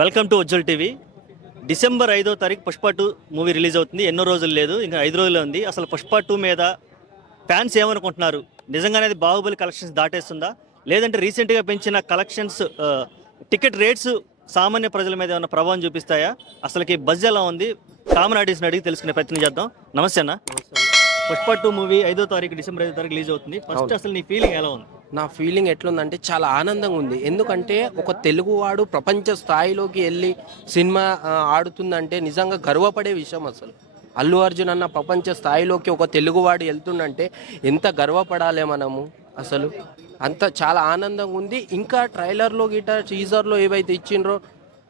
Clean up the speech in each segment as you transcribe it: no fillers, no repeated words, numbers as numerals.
Welcome to Ujjwal TV. December 5వ తారీఖు Pushpa 2 movie release అవుతుంది. ఎన్నో రోజులు లేదు, ఇంకా 5 రోజులే ఉంది. అసలు పుష్ప 2 మీద ఫ్యాన్స్ ఏమనుకుంటున్నారు? నిజంగానే అది బాహుబలి కలెక్షన్స్ దాటేస్తుందా, లేదంటే రీసెంట్గా పెంచిన కలెక్షన్స్ టికెట్ రేట్స్ సామాన్య ప్రజల మీద ఏమైనా ప్రభావం చూపిస్తాయా? అసలుకి బజ్ ఎలా ఉంది? కామన్ ఆడియన్స్ని అడిగి తెలుసుకునే ప్రయత్నం చేద్దాం. నమస్తే అన్న. పుష్ప 2 మూవీ 5వ తారీఖు డిసెంబర్ 5వ తారీఖు రిలీజ్ అవుతుంది. ఫస్ట్ అసలు నీ ఫీలింగ్ ఎలా ఉంది? నా ఫీలింగ్ ఎట్లుందంటే చాలా ఆనందంగా ఉంది. ఎందుకంటే ఒక తెలుగువాడు ప్రపంచ స్థాయిలోకి వెళ్ళి సినిమా ఆడుతుందంటే నిజంగా గర్వపడే విషయం. అసలు అల్లు అర్జున్ అన్న ప్రపంచ స్థాయిలోకి ఒక తెలుగువాడు వెళ్తుందంటే ఎంత గర్వపడాలి మనము. అసలు అంత చాలా ఆనందంగా ఉంది. ఇంకా ట్రైలర్లో గిట టీజర్లో ఏవైతే ఇచ్చిండ్రో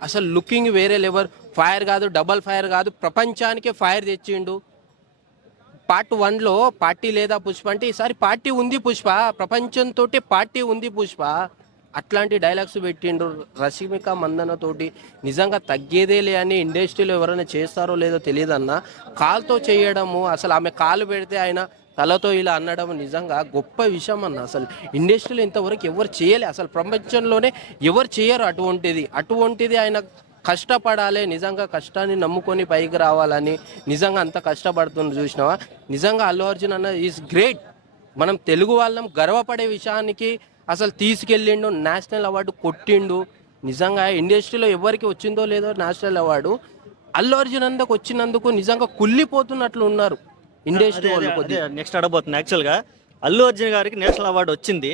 అసలు లుకింగ్ వేరే లెవెల్. ఫైర్ కాదు, డబల్ ఫైర్ కాదు, ప్రపంచానికే ఫైర్ తెచ్చిండు. పార్ట్ 1లో పార్టీ లేదా పుష్ప అంటే ఈసారి పార్టీ ఉంది పుష్ప, ప్రపంచంతో పార్టీ ఉంది పుష్ప, అట్లాంటి డైలాగ్స్ పెట్టిండ్రు రష్మిక మందనతోటి. నిజంగా తగ్గేదేలే అని ఇండస్ట్రీలో ఎవరైనా చేస్తారో లేదో తెలియదన్న, కాలుతో చేయడము, అసలు ఆమె కాలు పెడితే ఆయన తలతో ఇలా అనడం నిజంగా గొప్ప విషయం అన్న. అసలు ఇండస్ట్రీలో ఇంతవరకు ఎవరు చేయలే, అసలు ప్రపంచంలోనే ఎవరు చేయరు అటువంటిది ఆయన కష్టపడాలి. నిజంగా కష్టాన్ని నమ్ముకొని పైకి రావాలని నిజంగా అంత కష్టపడుతుంది చూసినావా. నిజంగా అల్లు అర్జున్ అన్న ఈజ్ గ్రేట్. మనం తెలుగు వాళ్ళం గర్వపడే విషయానికి అసలు తీసుకెళ్ళిండు, నేషనల్ అవార్డు కొట్టిండు. నిజంగా ఇండస్ట్రీలో ఎవరికి వచ్చిందో లేదో నేషనల్ అవార్డు, అల్లు అర్జున్ అందకు వచ్చినందుకు నిజంగా కుళ్ళిపోతున్నట్లు ఉన్నారు ఇండస్ట్రీ వాళ్ళు. నెక్స్ట్ అడగబోతుంది. యాక్చువల్గా అల్లు అర్జున్ గారికి నేషనల్ అవార్డు వచ్చింది.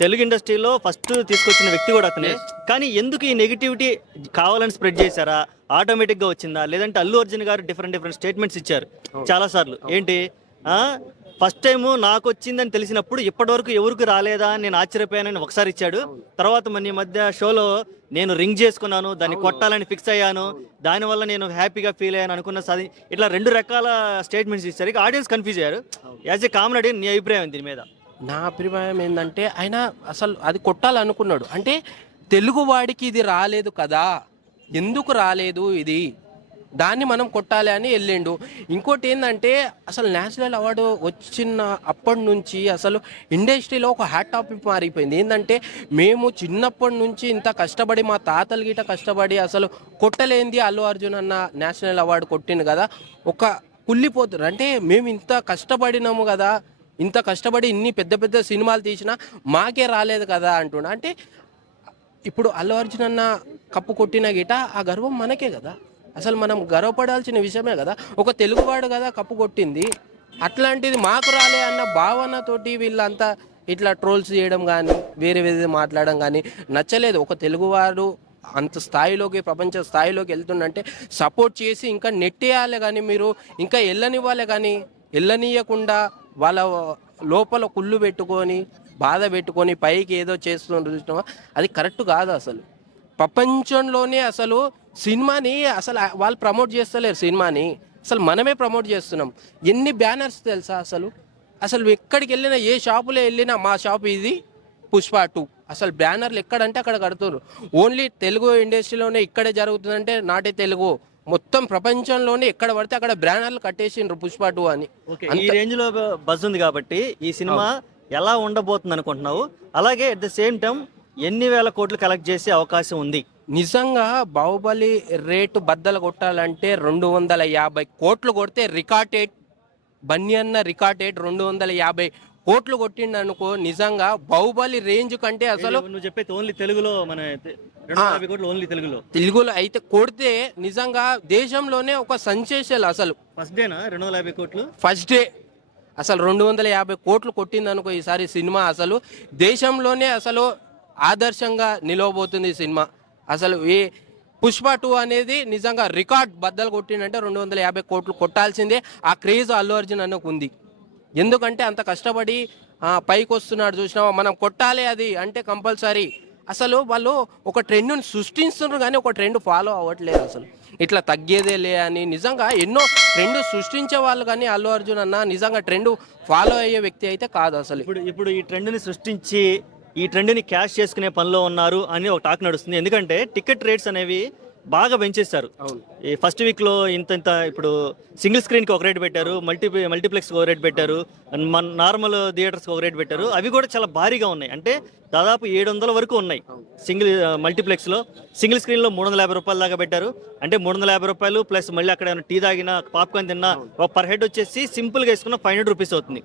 తెలుగు ఇండస్ట్రీలో ఫస్ట్ తీసుకొచ్చిన వ్యక్తి కూడా అతనే. కానీ ఎందుకు ఈ నెగిటివిటీ కావాలని స్ప్రెడ్ చేశారా? ఆటోమేటిక్గా వచ్చిందా, లేదంటే అల్లు అర్జున్ గారు డిఫరెంట్ స్టేట్మెంట్స్ ఇచ్చారు చాలా సార్లు. ఏంటి, ఫస్ట్ టైం నాకు వచ్చిందని తెలిసినప్పుడు ఇప్పటివరకు ఎవరికి రాలేదా అని నేను ఆశ్చర్యపోయానని ఒకసారి ఇచ్చాడు. తర్వాత మన ఈ మధ్య షోలో నేను రింగ్ చేసుకున్నాను, దాన్ని కొట్టాలని ఫిక్స్ అయ్యాను, దానివల్ల నేను హ్యాపీగా ఫీల్ అయ్యాను అనుకున్న సాధి, ఇట్లా 2 రకాల స్టేట్మెంట్స్ ఇచ్చారు. ఇక ఆడియన్స్ కన్ఫ్యూజ్ అయ్యారు. యాజ్ ఏ కామన్ ఆడియన్ నీ అభిప్రాయం దీని మీద? నా అభిప్రాయం ఏంటంటే ఆయన అసలు అది కొట్టాలనుకున్నాడు. అంటే తెలుగువాడికి ఇది రాలేదు కదా, ఎందుకు రాలేదు ఇది, దాన్ని మనం కొట్టాలి అని వెళ్ళిండు. ఇంకోటి ఏంటంటే అసలు నేషనల్ అవార్డు వచ్చిన అప్పటి నుంచి అసలు ఇండస్ట్రీలో ఒక హాట్ టాపిక్ మారిపోయింది. ఏంటంటే మేము చిన్నప్పటి నుంచి ఇంత కష్టపడి, మా తాతలు గిట కష్టపడి అసలు కొట్టలేంది అల్లు అర్జున్ అన్న నేషనల్ అవార్డు కొట్టిండు కదా, ఒక కుళ్ళిపోతున్నారు. అంటే మేము ఇంత కష్టపడినాము కదా, ఇంత కష్టపడి ఇన్ని పెద్ద పెద్ద సినిమాలు తీసినా మాకే రాలేదు కదా అంటున్నా. అంటే ఇప్పుడు అల్లు అర్జున్ అన్న కప్పు కొట్టిన గిట ఆ గర్వం మనకే కదా, అసలు మనం గర్వపడాల్సిన విషయమే కదా. ఒక తెలుగువాడు కదా కప్పు కొట్టింది, అట్లాంటిది మాకు రాలే అన్న భావనతోటి వీళ్ళంతా ఇట్లా ట్రోల్స్ చేయడం కానీ వేరే మాట్లాడడం కానీ నచ్చలేదు. ఒక తెలుగువాడు అంత స్థాయిలోకి, ప్రపంచ స్థాయిలోకి వెళ్తుందంటే సపోర్ట్ చేసి ఇంకా నెట్టేయాలి. కానీ మీరు ఇంకా వెళ్ళనివ్వాలి, కానీ వెళ్ళనీయకుండా వాళ్ళ లోపల కుళ్ళు పెట్టుకొని బాధ పెట్టుకొని పైకి ఏదో చేస్తుంటాం, అది కరెక్ట్ కాదు. అసలు ప్రపంచంలోనే అసలు సినిమాని అసలు వాళ్ళు ప్రమోట్ చేస్తలేరు, సినిమాని అసలు మనమే ప్రమోట్ చేస్తున్నాం. ఎన్ని బ్యానర్స్ తెలుసా అసలు ఎక్కడికి వెళ్ళినా, ఏ షాపులో వెళ్ళినా మా షాప్ ఇది పుష్ప 2, అసలు బ్యానర్లు ఎక్కడంటే అక్కడ కడుతున్నారు. ఓన్లీ తెలుగు ఇండస్ట్రీలోనే ఇక్కడే జరుగుతుందంటే నాటే తెలుగు, మొత్తం ప్రపంచంలోనే ఎక్కడ పడితే అక్కడ బ్యానర్లు కట్టేసిండ్రు పుష్ప 2 అని. ఈ రేంజ్ లో బజ్ ఉంది కాబట్టి ఈ సినిమా ఎలా ఉండబోతుంది అనుకుంటున్నావు? అలాగే అట్ ద సేమ్ టైం ఎన్ని వేల కోట్లు కలెక్ట్ చేసే అవకాశం ఉంది? నిజంగా బాహుబలి రేటు బద్దలు కొట్టాలంటే 250 కోట్లు కొడితే రికార్డెడ్, బన్నీ అన్న రికార్డెడ్ 250 కోట్లు కొట్టిండు అనుకో. నిజంగా బాహుబలి రేంజ్ కంటే అసలు నువ్వు చెప్పేది ఓన్లీ తెలుగులో, మన 250 కోట్లు ఓన్లీ తెలుగులో అయితే కొడితే నిజంగా దేశంలోనే ఒక సెన్సేషన్. అసలు ఫస్ట్ డేనా 250 కోట్లు? ఫస్ట్ డే అసలు 250 కోట్లు కొట్టింది అనుకో ఈసారి సినిమా. అసలు దేశంలోనే అసలు ఆదర్శంగా నిలవబోతుంది సినిమా. అసలు ఈ పుష్ప 2 అనేది నిజంగా రికార్డ్ బద్దలు కొట్టిందంటే 250 కోట్లు కొట్టాల్సిందే. ఆ క్రేజ్ అల్లు అర్జున్ అన్నకు ఉంది. ఎందుకంటే అంత కష్టపడి పైకి వస్తున్నాడు చూసినావా, మనం కొట్టాలి అది అంటే కంపల్సరీ. అసలు వాళ్ళు ఒక ట్రెండ్ని సృష్టిస్తున్నారు కానీ ఒక ట్రెండ్ ఫాలో అవ్వట్లేదు. అసలు ఇట్లా తగ్గేదేలే అని నిజంగా ఎన్నో ట్రెండ్ సృష్టించే వాళ్ళు, కానీ అల్లు అర్జున్ అన్న నిజంగా ట్రెండ్ ఫాలో అయ్యే వ్యక్తి అయితే కాదు. అసలు ఇప్పుడు ఈ ట్రెండ్ని సృష్టించి ఈ ట్రెండ్ని క్యాష్ చేసుకునే పనిలో ఉన్నారు అని ఒక టాక్ నడుస్తుంది. ఎందుకంటే టికెట్ రేట్స్ అనేవి బాగా పెంచేస్తారు. అవును. ఈ ఫస్ట్ వీక్లో ఇంత ఇంత ఇప్పుడు సింగిల్ స్క్రీన్కి ఒక రేట్ పెట్టారు, మల్టీప్లెక్స్కి ఒక రేట్ పెట్టారు, మన నార్మల్ థియేటర్స్కి ఒక రేట్ పెట్టారు. అవి కూడా చాలా భారీగా ఉన్నాయి. అంటే దాదాపు 700 వరకు ఉన్నాయి సింగిల్ మల్టీప్లెక్స్లో. సింగిల్ స్క్రీన్లో 350 రూపాయల దాకా పెట్టారు. అంటే 350 రూపాయలు ప్లస్ మళ్ళీ అక్కడ ఏమైనా టీ తాగినా పాప్కార్న్ తిన్నా పర్ హెడ్ వచ్చేసి సింపుల్గా వేసుకున్న 500 రూపీస్ అవుతుంది.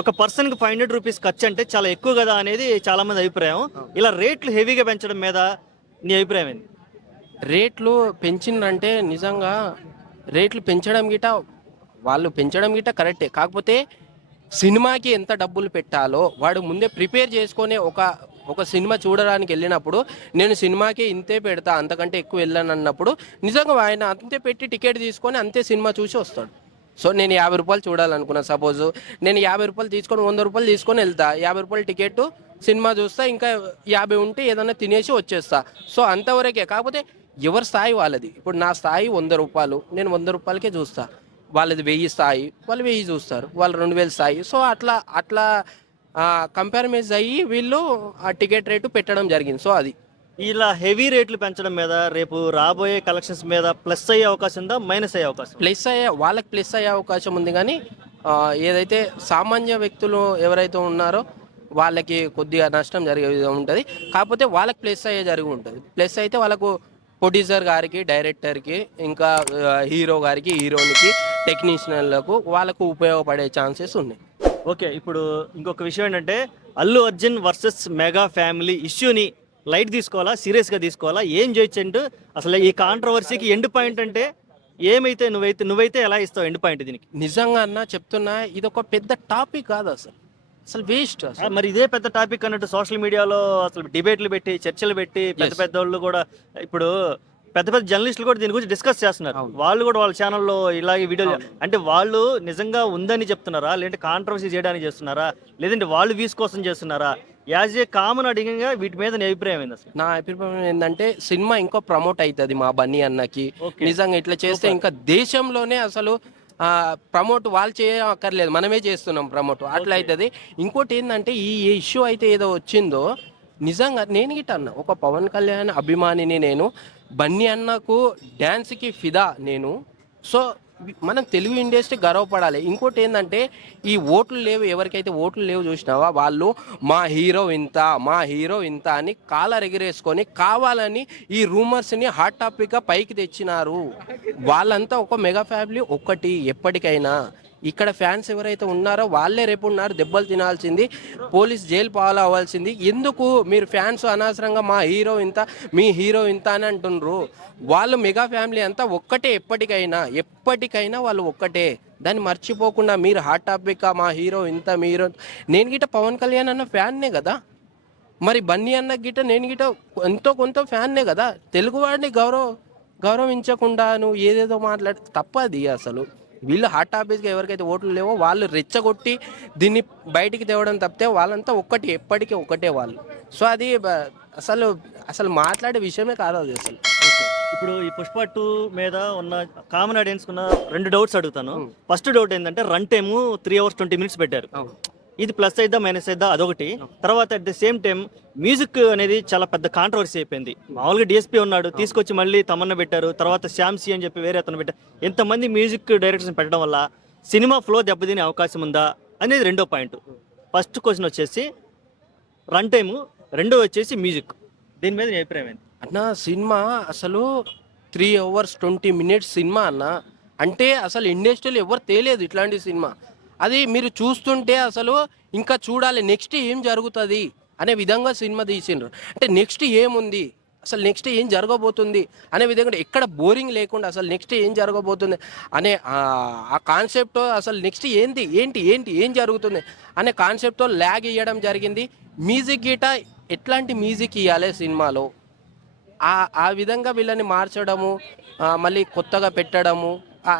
ఒక పర్సన్కి 500 రూపీస్ ఖర్చు అంటే చాలా ఎక్కువ కదా అనేది చాలా మంది అభిప్రాయం. ఇలా రేట్లు హెవీగా పెంచడం మీద నీ అభిప్రాయం ఏంది? రేట్లు పెంచిందంటే నిజంగా రేట్లు పెంచడం గిట వాళ్ళు పెంచడం గిట కరెక్టే. కాకపోతే సినిమాకి ఎంత డబ్బులు పెట్టాలో వాడు ముందే ప్రిపేర్ చేసుకొని ఒక సినిమా చూడడానికి వెళ్ళినప్పుడు నేను సినిమాకి ఇంతే పెడతా అంతకంటే ఎక్కువ వెళ్ళాను అన్నప్పుడు నిజంగా ఆయన అంతే పెట్టి టికెట్ తీసుకొని అంతే సినిమా చూసి వస్తాడు. సో నేను 50 రూపాయలు చూడాలనుకున్నా, సపోజ్ నేను 50 రూపాయలు తీసుకొని 100 రూపాయలు తీసుకొని వెళ్తా, 50 రూపాయలు టికెట్ సినిమా చూస్తా, ఇంకా 50 ఉంటే ఏదైనా తినేసి వచ్చేస్తా. సో అంతవరకే. కాకపోతే ఎవరి స్థాయి వాళ్ళది. ఇప్పుడు నా స్థాయి 100 రూపాయలు, నేను 100 రూపాయలకే చూస్తా. వాళ్ళది 1000 స్థాయి, వాళ్ళు 1000 చూస్తారు, వాళ్ళు 2000 స్థాయి. సో అట్లా అట్లా కంపారిమైజ్ అయ్యి వీళ్ళు ఆ టికెట్ రేటు పెట్టడం జరిగింది. సో అది ఇలా హెవీ రేట్లు పెంచడం మీద రేపు రాబోయే కలెక్షన్స్ మీద ప్లస్ అయ్యే అవకాశం ఉందా, మైనస్ అయ్యే అవకాశం? వాళ్ళకి ప్లస్ అయ్యే అవకాశం ఉంది. కానీ ఏదైతే సామాన్య వ్యక్తులు ఎవరైతే ఉన్నారో వాళ్ళకి కొద్దిగా నష్టం జరిగే విధంగా ఉంటుంది. కాకపోతే వాళ్ళకి ప్లస్ అయ్యే జరిగి ఉంటుంది. ప్లస్ అయితే వాళ్ళకు ప్రొడ్యూసర్ గారికి, డైరెక్టర్కి, ఇంకా హీరో గారికి, హీరోయిన్కి, టెక్నీషియన్లకు వాళ్ళకు ఉపయోగపడే ఛాన్సెస్ ఉన్నాయి. ఓకే, ఇప్పుడు ఇంకొక విషయం ఏంటంటే Allu Arjun versus mega family ఇష్యూని లైట్ తీసుకోవాలా, సీరియస్గా తీసుకోవాలా, ఏం చేయొచ్చు అంటే అసలు ఈ కాంట్రవర్సీకి ఎండ్ పాయింట్ అంటే ఏమైతే నువ్వైతే ఎలా ఇస్తావు ఎండ్ పాయింట్ దీనికి? నిజంగా అన్న చెప్తున్నా, ఇది ఒక పెద్ద టాపిక్ కాదు, అసలు వేస్ట్. మరి ఇదే పెద్ద టాపిక్ అన్నట్టు సోషల్ మీడియాలో అసలు డిబేట్లు పెట్టి, చర్చలు పెట్టి, పెద్ద వాళ్ళు కూడా ఇప్పుడు పెద్ద జర్నలిస్టులు కూడా దీని గురించి డిస్కస్ చేస్తున్నారు. వాళ్ళు కూడా వాళ్ళ ఛానల్లో ఇలాగే వీడియోలు, అంటే వాళ్ళు నిజంగా ఉందని చెప్తున్నారా, లేదంటే కాంట్రవర్సీ చేయడానికి చేస్తున్నారా, లేదంటే వాళ్ళు వ్యూస్ కోసం చేస్తున్నారా? యాజ్ ఏ కామన్ అడిగిగా వీటి మీద నీ అభిప్రాయం ఏంది అసలు? నా అభిప్రాయం ఏంటంటే సినిమా ఇంకో ప్రమోట్ అవుతుంది మా బన్నీ అన్నకి. నిజంగా ఇట్లా చేస్తే ఇంకా దేశంలోనే అసలు ప్రమోట్ వాళ్ళు చేయక్కర్లేదు, మనమే చేస్తున్నాం ప్రమోట్, అట్లా అవుతుంది. ఇంకోటి ఏంటంటే ఈ ఇష్యూ అయితే ఏదో వచ్చిందో, నిజంగా నేను గిట్ట అన్న ఒక పవన్ కళ్యాణ్ అభిమానిని నేను, బన్నీ అన్నకు డ్యాన్స్కి ఫిదా నేను. సో మనం తెలుగు ఇండస్ట్రీ గర్వపడాలి. ఇంకోటి ఏంటంటే ఈ ఓట్లు లేవు, ఎవరికైతే ఓట్లు లేవు చూసినావా వాళ్ళు మా హీరో ఇంత అని కాలర్ ఎగిరేసుకొని కావాలని ఈ రూమర్స్ని హాట్ టాపిక్గా పైకి తెచ్చినారు. వాళ్ళంతా ఒక మెగా ఫ్యామిలీ ఒక్కటి. ఎప్పటికైనా ఇక్కడ ఫ్యాన్స్ ఎవరైతే ఉన్నారో వాళ్ళే రేపు ఉన్నారు దెబ్బలు తినాల్సింది, పోలీస్ జైలు పాలు అవ్వాల్సింది. ఎందుకు మీరు ఫ్యాన్స్ అనవసరంగా మా హీరో ఇంత, మీ హీరో ఇంత అని అంటున్నారు? వాళ్ళు మెగా ఫ్యామిలీ అంతా ఒక్కటే. ఎప్పటికైనా వాళ్ళు ఒక్కటే. దాన్ని మర్చిపోకుండా మీరు హాట్ టాపిక్ మా హీరో ఇంత, మీ హీరో. నేను గిట్ట పవన్ కళ్యాణ్ అన్న ఫ్యాన్నే కదా, మరి బన్నీ అన్న గిట్ట నేను గిట్ట ఎంతో కొంత ఫ్యాన్నే కదా. తెలుగువాడిని గౌరవించకుండా నువ్వు ఏదేదో మాట్లాడితే తప్పది అసలు. వీళ్ళు హాట్ టాపిక్గా ఎవరికైతే ఓట్లు లేవో వాళ్ళు రెచ్చగొట్టి దీన్ని బయటికి తేవడం తప్పితే వాళ్ళంతా ఒక్కటి, ఎప్పటికీ ఒకటే వాళ్ళు. సో అది అసలు మాట్లాడే విషయమే కాదు అది అసలు. ఇప్పుడు ఈ పుష్ప 2 మీద ఉన్న కామన్ ఆడియన్స్ ఉన్న 2 డౌట్స్ అడుగుతాను. ఫస్ట్ డౌట్ ఏంటంటే రన్ టైము 3 hours 20 minutes పెట్టారు. ఇది ప్లస్ అయిద్దా మైనస్ అయిద్దా అదొకటి. తర్వాత at the same time music అనేది చాలా పెద్ద కాంట్రవర్సీ అయిపోయింది. మామూలుగా డిఎస్పీ ఉన్నాడు, తీసుకొచ్చి మళ్ళీ తమన్నా పెట్టారు, తర్వాత శ్యామ్సీ అని చెప్పి వేరే అతను పెట్టారు. ఎంతమంది మ్యూజిక్ డైరెక్టర్స్ పెట్టడం వల్ల సినిమా ఫ్లో దెబ్బతినే అవకాశం ఉందా అనేది రెండో పాయింట్. ఫస్ట్ క్వశ్చన్ వచ్చేసి రన్ టైము, రెండో వచ్చేసి మ్యూజిక్. దీని మీద నీ అభిప్రాయం ఏంటి అన్న? సినిమా అసలు 3 hours 20 minutes సినిమా అన్న, అంటే అసలు ఇండస్ట్రీలో ఎవరు తేలేదు ఇట్లాంటి సినిమా. అది మీరు చూస్తుంటే అసలు ఇంకా చూడాలి నెక్స్ట్ ఏం జరుగుతుంది అనే విధంగా సినిమా తీసిండ్రు. అంటే నెక్స్ట్ ఏముంది, అసలు నెక్స్ట్ ఏం జరగబోతుంది అనే విధంగా, ఎక్కడ బోరింగ్ లేకుండా అసలు నెక్స్ట్ ఏం జరగబోతుంది అనే ఆ కాన్సెప్ట్తో అసలు నెక్స్ట్ ఏం జరుగుతుంది అనే కాన్సెప్ట్తో ల్యాగ్ ఇవ్వడం జరిగింది. మ్యూజిక్ గీట ఎట్లాంటి మ్యూజిక్ ఇవ్వాలి సినిమాలో, ఆ విధంగా వీళ్ళని మార్చడము, మళ్ళీ కొత్తగా పెట్టడము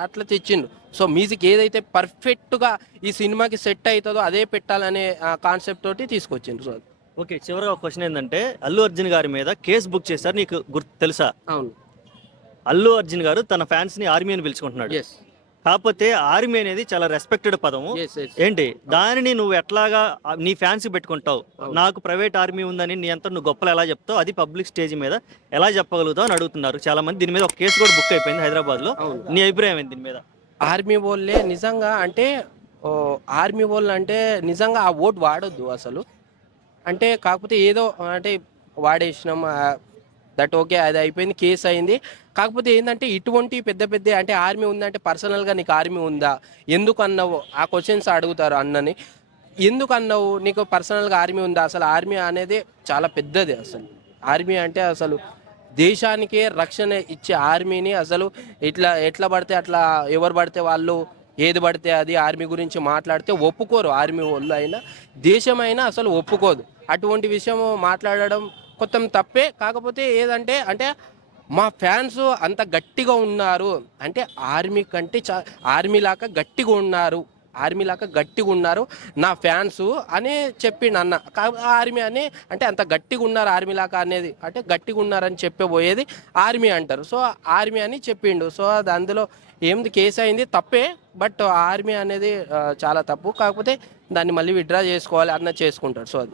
అట్లా తెచ్చిండు. సో మ్యూజిక్ ఏదైతే పర్ఫెక్ట్గా ఈ సినిమాకి సెట్ అవుతుందో అదే పెట్టాలనే కాన్సెప్ట్ తోటి తీసుకొచ్చిండ్రు. సో ఓకే, చివరిగా ఒక క్వశ్చన్ ఏంటంటే అల్లు అర్జున్ గారి మీద కేసు బుక్ చేశారు, నీకు తెలుసా? అవును. అల్లు అర్జున్ గారు తన ఫ్యాన్స్ ని ఆర్మీ అని పిలుచుకుంటున్నాడు. కాకపోతే ఆర్మీ అనేది చాలా రెస్పెక్టెడ్ పదము. Yes, yes. ఏంటి దానిని నువ్వు ఎట్లాగా నీ ఫ్యాన్స్ పెట్టుకుంటావు? నాకు ప్రైవేట్ ఆర్మీ ఉందని నీ అంతా నువ్వు గొప్పలు ఎలా చెప్తావు? అది పబ్లిక్ స్టేజ్ మీద ఎలా చెప్పగలుగుతావు అని అడుగుతున్నారు చాలా మంది. దీని మీద ఒక కేసు కూడా బుక్ అయిపోయింది హైదరాబాద్ లో. నీ అభిప్రాయం ఏంటి దీని మీద? ఆర్మీ వాళ్ళే నిజంగా అంటే ఆర్మీ వాళ్ళు అంటే నిజంగా ఆ ఓటు వాడొద్దు అసలు. అంటే కాకపోతే ఏదో అంటే వాడేసినాం దట్ ఓకే, అది అయిపోయింది, కేసు అయింది. కాకపోతే ఏంటంటే ఇటువంటి పెద్ద పెద్ద అంటే ఆర్మీ ఉందంటే పర్సనల్గా నీకు ఆర్మీ ఉందా, ఎందుకు అన్నావు ఆ క్వశ్చన్స్ అడుగుతారు అన్నని. ఎందుకు అన్నావు, నీకు పర్సనల్గా ఆర్మీ ఉందా? అసలు ఆర్మీ అనేది చాలా పెద్దది. అసలు ఆర్మీ అంటే అసలు దేశానికే రక్షణ ఇచ్చే ఆర్మీని అసలు ఎట్లా పడితే అట్లా ఎవరు పడితే వాళ్ళు ఏది పడితే అది ఆర్మీ గురించి మాట్లాడితే ఒప్పుకోరు. ఆర్మీ వాళ్ళు అయినా దేశమైనా అసలు ఒప్పుకోదు. అటువంటి విషయం మాట్లాడడం కొంచెం తప్పే. కాకపోతే ఏదంటే అంటే మా ఫ్యాన్స్ అంత గట్టిగా ఉన్నారు అంటే ఆర్మీ కంటే ఆర్మీ లాగా గట్టిగా ఉన్నారు, ఆర్మీ లాగా గట్టిగా ఉన్నారు నా ఫ్యాన్స్ అని చెప్పిండు అన్న. ఆర్మీ అని అంటే అంత గట్టిగా ఉన్నారు ఆర్మీ లాగా అనేది అంటే గట్టిగా ఉన్నారని చెప్పబోయేది ఆర్మీ అంటారు. సో ఆర్మీ అని చెప్పిండు. సో అది అందులో ఏంది కేసు అయింది తప్పే. బట్ ఆర్మీ అనేది చాలా తప్పు. కాకపోతే దాన్ని మళ్ళీ విత్డ్రా చేసుకోవాలి అన్న చేసుకుంటారు. సో అది